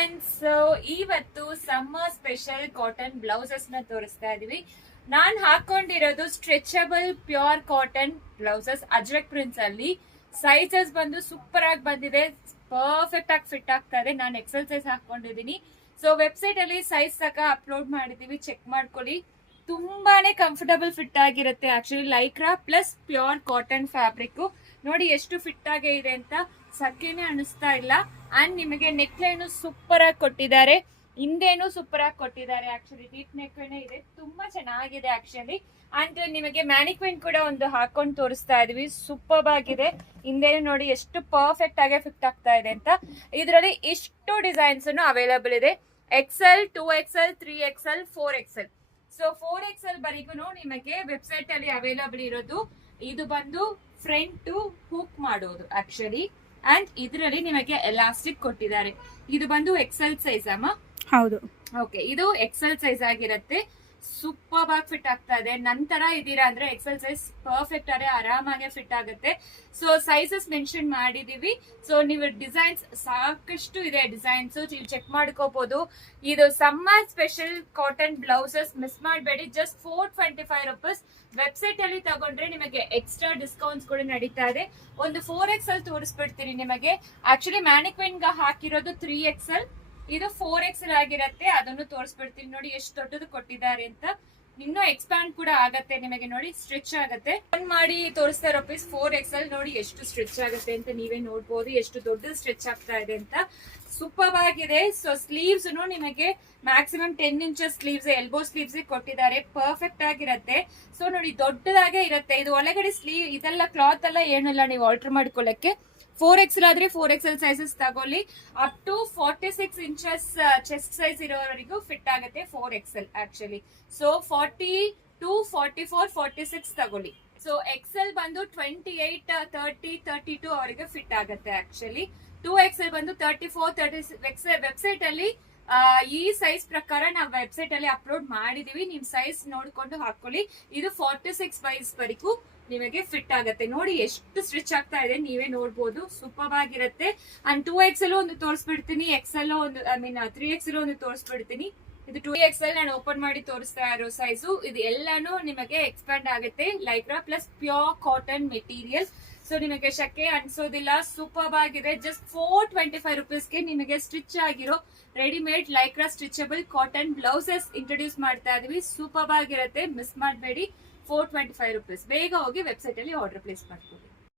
Friends, ಇವತ್ತು summer special cotton blouses ನ ತೋರಿಸ್ತಾ ಇದೀವಿ. ನಾನ್ ಹಾಕೊಂಡಿರೋದು stretchable pure cotton blouses Ajrakh prints ಅಲ್ಲಿ. ಸೈಜಸ್ ಬಂದು ಸೂಪರ್ ಆಗಿ ಬಂದಿದೆ, ಪರ್ಫೆಕ್ಟ್ ಆಗಿ ಫಿಟ್ ಆಗ್ತಾ ಇದೆ. ನಾನು ಎಕ್ಸೆಲ್ ಸೈಜ್ ಹಾಕೊಂಡಿದೀನಿ. ಸೊ ವೆಬ್ಸೈಟ್ ಅಲ್ಲಿ ಸೈಜ್ ತಕ ಅಪ್ಲೋಡ್ ಮಾಡಿದೀವಿ, ಚೆಕ್ ಮಾಡ್ಕೊಳ್ಳಿ. ತುಂಬಾನೇ ಕಂಫರ್ಟಬಲ್ ಫಿಟ್ ಆಗಿರುತ್ತೆ. Actually Lycra plus pure cotton fabric ನೋಡಿ ಎಷ್ಟು ಫಿಟ್ ಆಗೇ ಇದೆ ಅಂತ ಸಕ್ಕೇನೆ ಅನಿಸ್ತಾ ಇಲ್ಲ. ಅಂಡ್ ನಿಮಗೆ ನೆಕ್ ಲೈನ್ ಸೂಪರ್ ಆಗಿ ಕೊಟ್ಟಿದ್ದಾರೆ, ಹಿಂದೇನು ಸೂಪರ್ ಆಗಿ ಕೊಟ್ಟಿದ್ದಾರೆ. ಆಕ್ಚುಲಿ ಡೀಪ್ ನೆಕ್ ಇದೆ, ತುಂಬಾ ಚೆನ್ನಾಗಿದೆ ಆಕ್ಚುಲಿ. ಅಂಡ್ ನಿಮಗೆ ಮ್ಯಾನಿಕ್ವಿನ್ ಕೂಡ ಒಂದು ಹಾಕೊಂಡು ತೋರಿಸ್ತಾ ಇದೀವಿ, ಸೂಪರ್ ಆಗಿದೆ. ಹಿಂದೇನು ನೋಡಿ ಎಷ್ಟು ಪರ್ಫೆಕ್ಟ್ ಆಗಿ ಫಿಟ್ ಆಗ್ತಾ ಇದೆ ಅಂತ. ಇದರಲ್ಲಿ ಇಷ್ಟು ಡಿಸೈನ್ಸ್ ಅವೈಲೇಬಲ್ ಇದೆ. XL, 2XL, 3XL, 4XL. So 4XL ಬರಿಗೂ ನಿಮಗೆ ವೆಬ್ಸೈಟ್ ಅಲ್ಲಿ ಅವೈಲೇಬಲ್ ಇರೋದು. ಇದು ಬಂದು ಫ್ರಂಟ್ ಹುಕ್ ಮಾಡೋದು ಆಕ್ಚುಲಿ. ಅಂಡ್ ಇದರಲ್ಲಿ ನಿಮಗೆ ಎಲಾಸ್ಟಿಕ್ ಕೊಟ್ಟಿದ್ದಾರೆ. ಇದು ಬಂದು ಎಕ್ಸೆಲ್ ಸೈಜ್ ಅಮ್ಮ? ಹೌದು. ಓಕೆ, ಇದು ಎಕ್ಸೆಲ್ ಸೈಜ್ ಆಗಿರುತ್ತೆ. ಸೂಪರ್ ಆಗಿ ಫಿಟ್ ಆಗ್ತಾ ಇದೆ. ನಂತರ ಇದೀರಾ ಅಂದ್ರೆ ಎಕ್ಸೆಲ್ ಸೈಜ್ ಪರ್ಫೆಕ್ಟ್ ಆಗಿ ಆರಾಮಾಗಿ ಫಿಟ್ ಆಗುತ್ತೆ. ಸೊ ಸೈಜಸ್ ಮೆನ್ಷನ್ ಮಾಡಿದೀವಿ. ಸೊ ನೀವು ಡಿಸೈನ್ಸ್ ಸಾಕಷ್ಟು ಇದೆ, ಡಿಸೈನ್ಸ್ ನೀವು ಚೆಕ್ ಮಾಡ್ಕೋಬಹುದು. ಇದು summer special cotton blouses miss ಮಾಡಬೇಡಿ. Just 425 rupees. ವೆಬ್ಸೈಟ್ ಅಲ್ಲಿ ತಗೊಂಡ್ರೆ ನಿಮಗೆ ಎಕ್ಸ್ಟ್ರಾ ಡಿಸ್ಕೌಂಟ್ಸ್ ಕೂಡ ನಡೀತಾ ಇದೆ. ಒಂದು 4XL ತೋರಿಸ್ಬಿಡ್ತೀನಿ ನಿಮಗೆ. ಆಕ್ಚುಲಿ ಮ್ಯಾನಿಕ್ವಿನ್ ಹಾಕಿರೋದು 3XL, ಇದು 4XL ಆಗಿರತ್ತೆ. ಅದನ್ನು ತೋರಿಸ್ಬಿಡ್ತೀನಿ ನೋಡಿ ಎಷ್ಟು ದೊಡ್ಡದು ಕೊಟ್ಟಿದ್ದಾರೆ ಅಂತ. ಇನ್ನೂ ಎಕ್ಸ್ಪ್ಯಾಂಡ್ ಕೂಡ ಆಗತ್ತೆ ನಿಮಗೆ, ನೋಡಿ ಸ್ಟ್ರೆಚ್ ಆಗತ್ತೆ. ಓಪನ್ ಮಾಡಿ ತೋರಿಸ್ತಾ ಇರೋ ಪೀಸ್ 4XL ನೋಡಿ ಎಷ್ಟು ಸ್ಟ್ರೆಚ್ ಆಗುತ್ತೆ ಅಂತ ನೀವೇ ನೋಡ್ಬೋದು, ಎಷ್ಟು ದೊಡ್ಡ ಸ್ಟ್ರೆಚ್ ಆಗ್ತಾ ಇದೆ ಅಂತ. ಸೂಪರ್ ಆಗಿದೆ. ಸೊ ಸ್ಲೀವ್ಸ್ ನಿಮಗೆ maximum 10 inches sleeves, elbow sleeves ಕೊಟ್ಟಿದ್ದಾರೆ. ಪರ್ಫೆಕ್ಟ್ ಆಗಿರತ್ತೆ. ಸೊ ನೋಡಿ ದೊಡ್ಡದಾಗೆ ಇರುತ್ತೆ. ಇದು ಒಳಗಡೆ ಸ್ಲೀವ್ ಇದೆಲ್ಲ ಕ್ಲಾತ್ ಎಲ್ಲ ಏನಿಲ್ಲ, ನೀವು ಆಲ್ಟರ್ ಮಾಡ್ಕೊಳ್ಳಕ್ಕೆ. 4XL ಆದ್ರೆ 4XL ಸೈಜಸ್ ತಗೊಳ್ಳಿ. Up to 46 inches chest size ಇರೋವರೆಗೂ ಫಿಟ್ ಆಗುತ್ತೆ 4XL ಆಕ್ಚುಲಿ. ಸೊ 42, 44, 46 ತಗೊಳ್ಳಿ. ಸೊ XL ಬಂದು 28, 30, 32 ಅವರಿಗೆ ಫಿಟ್ ಆಗುತ್ತೆ ಆಕ್ಚುಲಿ. 2XL ಬಂದು 34, 36. ವೆಬ್ಸೈಟ್ ಅಲ್ಲಿ ಈ ಸೈಜ್ ಪ್ರಕಾರ ನಾವು ವೆಬ್ಸೈಟ್ ಅಲ್ಲಿ ಅಪ್ಲೋಡ್ ಮಾಡಿದೀವಿ, ನಿಮ್ ಸೈಜ್ ನೋಡ್ಕೊಂಡು ಹಾಕೊಳ್ಳಿ. ಇದು 46 ಸೈಜ್ ವರೆಗೂ ನಿಮಗೆ ಫಿಟ್ ಆಗುತ್ತೆ. ನೋಡಿ ಎಷ್ಟು ಸ್ಟ್ರಿಚ್ ಆಗ್ತಾ ಇದೆ, ನೀವೇ ನೋಡ್ಬೋದು. ಸೂಪರ್ ಆಗಿರುತ್ತೆ. ಅಂಡ್ 2XL ಒಂದು ತೋರಿಸ್ಬಿಡ್ತೀನಿ, XL ಒಂದು 3XL ಒಂದು ತೋರಿಸ್ಬಿಡ್ತೀನಿ. ಇದು 2XL ನಾನು ಓಪನ್ ಮಾಡಿ ತೋರಿಸ್ತಾ ಇರೋ ಸೈಜು. ಇದು ಎಲ್ಲಾನು ನಿಮಗೆ ಎಕ್ಸ್ಪ್ಯಾಂಡ್ ಆಗುತ್ತೆ. Lycra plus pure cotton material. So ನಿಮಗೆ ಶಕೆ ಅನ್ಸೋದಿಲ್ಲ. ಸೂಪರ್ ಆಗಿದೆ. ಜಸ್ಟ್ 425 ರುಪೀಸ್ಗೆ ನಿಮಗೆ ಸ್ಟಿಚ್ ಆಗಿರೋ readymade Lycra stitchable cotton blouses introduce ಮಾಡ್ತಾ ಇದೀವಿ. ಸೂಪರ್ ಆಗಿರುತ್ತೆ, ಮಿಸ್ ಮಾಡಬೇಡಿ. 425 ರುಪೀಸ್. ಬೇಗ ಹೋಗಿ ವೆಬ್ಸೈಟ್ ಅಲ್ಲಿ ಆರ್ಡರ್ ಪ್ಲೇಸ್ ಮಾಡ್ಕೊಳ್ಳಿ.